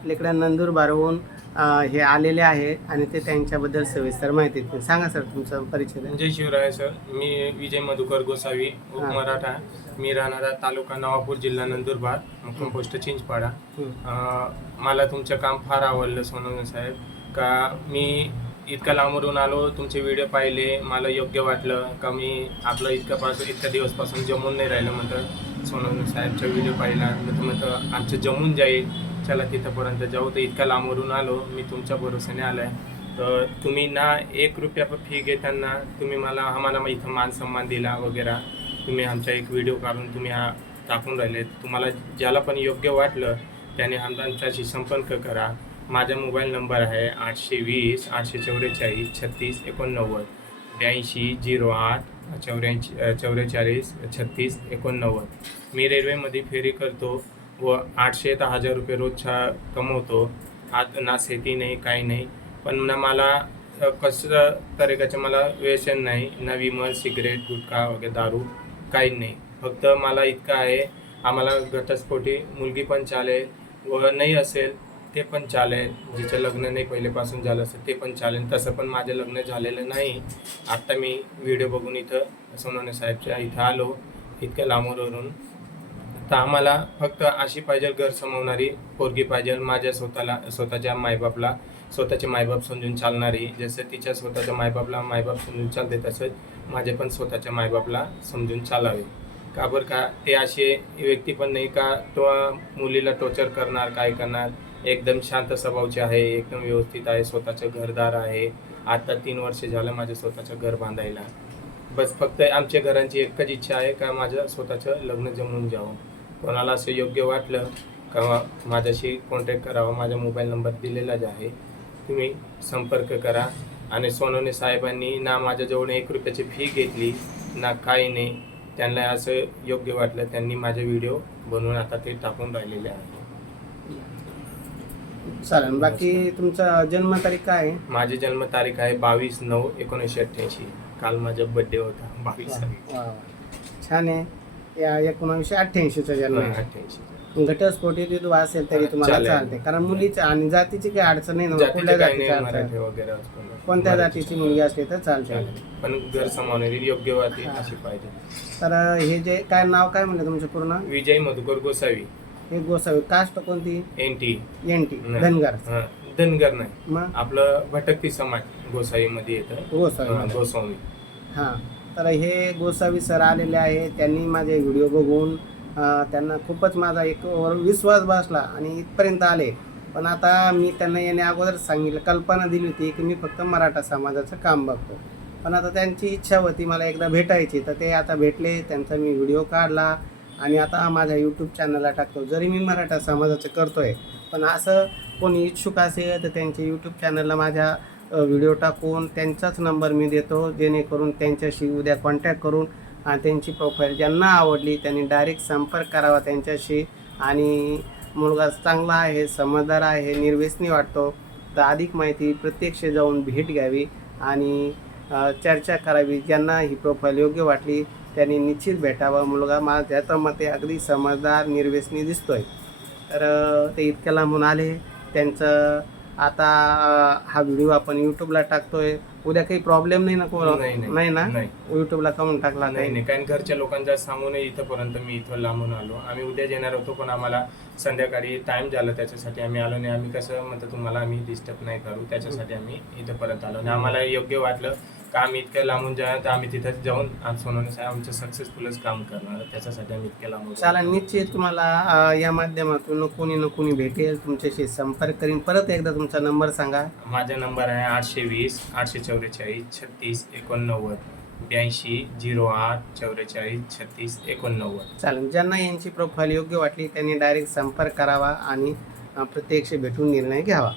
आपल्याकडे नंदुरबारहून हे आलेले आहे आणि ते त्यांच्याबद्दल सविस्तर माहिती देतील. सांगा सर तुमचा परिचय. जय शिवराय सर. मी विजय मधुकर गोसावी उपमराठा मी राहणारा तालुका नवापूर जिल्हा नंदुरबार मुक्काम पोस्ट चिंचपाडा. हं. अं, मला तुमचं काम फार आवडलं सोनवणे साहेब. का मी इतक्या लांबवरून आलो तुमचे व्हिडिओ पाहिले मला योग्य वाटलं. का मी आपलं इतक्या पासून इतक्या दिवसपासून जमून नाही राहिलं म्हणतं सोनवणे साहेबचा व्हिडिओ पाहिला तर तुम्ही म्हणतं आमचं जमून जाईल. चला तिथंपर्यंत जाऊ. तर इतक्या लांबवरून आलो. मी तुमच्या भरोसेने आलो आहे तर तुम्ही ना एक रुपया पण फी घेताना तुम्ही मला आम्हाला मग इथं मान सन्मान दिला वगैरे. तुम्ही आमचा एक व्हिडिओ काढून तुम्ही हा टाकून राहिले तुम्हाला ज्याला पण योग्य वाटलं त्याने आमच्याशी संपर्क करा. माझा मोबाईल नंबर आहे आठशे वीस आठशे चौवेचाळीस छत्तीस एकोणनव्वद. ब्याऐंशी झिरो आठ चौऱ्याऐंशी चौवेचाळीस छत्तीस एकोणनव्वद. मी रेल्वेमध्ये फेरी करतो. व आठशे ते हजार रुपये रोजच्या कमवतो. आत ना शेती नाही काही नाही. पण ना मला कसं तरीकाचं मला व्यसन नाही. ना विमल सिगरेट गुटखा वगैरे दारू काही नाही. फक्त मला इतकं आहे आम्हाला घटस्फोटी मुलगी पण चालेल व नाही असेल ते पण चालेल. जिचं लग्न नाही पहिलेपासून झालं असेल ते पण चालेल. तसं पण माझं लग्न झालेलं नाही. आत्ता मी व्हिडिओ बघून इथं सोनवणे साहेबच्या इथं आलो. इतक्या लांबवरून तर आम्हाला फक्त अशी पाहिजे घर समवणारी पोरगी पाहिजे माझ्या स्वतःला स्वतःच्या मायबापला स्वतःचे मायबाप समजून चालणारी जसं तिच्या स्वतःच्या मायबापला मायबाप समजून चालते तसंच माझे पण स्वतःच्या मायबापला समजून चालावे. का बरं का ते असे व्यक्ती पण नाही का तो मुलीला टॉर्चर करणार काय करणार? एकदम शांत स्वभावचे आहे एकदम व्यवस्थित आहे स्वतःचं घरदार आहे. आता तीन वर्ष झालं माझं स्वतःचं घर बांधायला. बस फक्त आमच्या घरांची एकच इच्छा आहे का माझं स्वतःचं लग्न जमून जावं? कोणाला असं योग्य वाटलं का माझ्याशी कॉन्टॅक्ट करावा? माझा मोबाईल नंबर दिलेलाच आहे. तुम्ही संपर्क करा. आणि सोनवणे साहेबांनी ना माझ्याजवळ एक रुपयाची फी घेतली ना काही नाही. त्यांना असं योग्य वाटलं. त्यांनी माझे व्हिडिओ बनवून आता ते टाकून राहिलेले आहे. चालेल. बाकी तुमचा जन्मतारीख काय आहे? माझी जन्मतारीख आहे बावीस नऊ एकोणीसशे अठ्ठ्याऐंशी. काल माझा बड्डे होता. बावीस. छान आहे. या एकोणावीसशे अठ्ठ्याऐंशीचा जन्म आहे. अठ्ठ्याऐंशी. घटस्फोटी असेल तरी तुम्हाला चालेल. चालते. कारण मुलीचं आणि जातीची काही अडचण नाही ना कुठल्या जातीचे अडचण. वगैरे असतो ना. कोणत्या जातीची मुलगी असली तर चालते. चालेल. पण घर समावणारी योग्य वाटी हा. अशी पाहिजे. तर हे जे काय नाव काय म्हणलं तुमचं पूर्ण? विजय मधुकर गोसावी. हे गोसावी. कास्ट कोणती? N T. N T. नाही. धनगर. धनगर नाही. मग? आपलं भटकती समाज गोसावी मध्ये येतं. गोसावी. गोस्वामी. हां. तर हे गोसावी सर आलेले आहे त्यांनी माझे व्हिडिओ बघून त्यांना खूपच माझा एक वर विश्वास बसला आणि इथपर्यंत आले. पण आता मी त्यांना येण्या अगोदर सांगितलं कल्पना दिली होती की मी फक्त मराठा समाजाचं काम बघतो. पण आता त्यांची इच्छा होती मला एकदा भेटायची तर ते आता भेटले त्यांचा मी व्हिडिओ काढला आणि आता माझ्या यूट्यूब चॅनलला टाकतो. जरी मी मराठा समाजाचं करतो आहे पण असं कोणी इच्छुक असेल तर त्यांच्या यूट्यूब चॅनलला माझ्या व्हिडिओ टाकून त्यांचाच नंबर मी देतो जेणेकरून त्यांच्याशी उद्या कॉन्टॅक्ट करून आणि त्यांची प्रोफाईल ज्यांना आवडली त्यांनी डायरेक्ट संपर्क करावा त्यांच्याशी. आणि मुलगा चांगला आहे समजदार आहे निर्व्यसनी वाटतो तर अधिक माहिती प्रत्यक्ष जाऊन भेट घ्यावी आणि चर्चा करावी ज्यांना ही प्रोफाईल योग्य वाटली त्यांनी निश्चित भेटावं. मुलगा माझ्या तर मते अगदी समजदार निर्व्यसनी दिसतोय. तर ते इतक्या लांबून आले त्यांचं आता हा व्हिडिओ आपण यूट्यूबला टाकतोय. उद्या काही प्रॉब्लेम नाही ना को नाही, नाही. नाही ना? नाही. यूट्यूबला कमून टाकला नाही नाही. कारण घरच्या लोकांचा सांगून इथंपर्यंत मी इथं लांबून आलो. आम्ही उद्या येणार होतो पण आम्हाला संध्याकाळी टाइम झाला त्याच्यासाठी. आम्ही आलो नाही. आम्ही कसं म्हणतो तुम्हाला आम्ही डिस्टर्ब नाही करू. त्याच्यासाठी आम्ही इथंपर्यंत आलो. आणि आम्हाला योग्य वाटलं का आम्ही इतक्या लांबून जा तर आम्ही तिथं जाऊन आज सोनवणे साहेब आमचं सक्सेसफुलच काम करणार त्याच्यासाठी आम्ही इतक्या लांबून चला निश्चित तुम्हाला अ, या माध्यमातून कोणी ना कोणी भेटेल. तुमच्याशी संपर्क करीन. परत एकदा तुमचा नंबर सांगा. माझा नंबर आहे आठशे वीस आठशे चौवेचाळीस छत्तीस एकोणनव्वद ब्याऐंशी झिरो आठ चौवेचाळीस छत्तीस एकोणनव्वद. चालेल ज्यांना यांची प्रोफाईल योग्य वाटली त्यांनी डायरेक्ट संपर्क करावा आणि अ, प्रत्यक्ष भेटून निर्णय घ्यावा.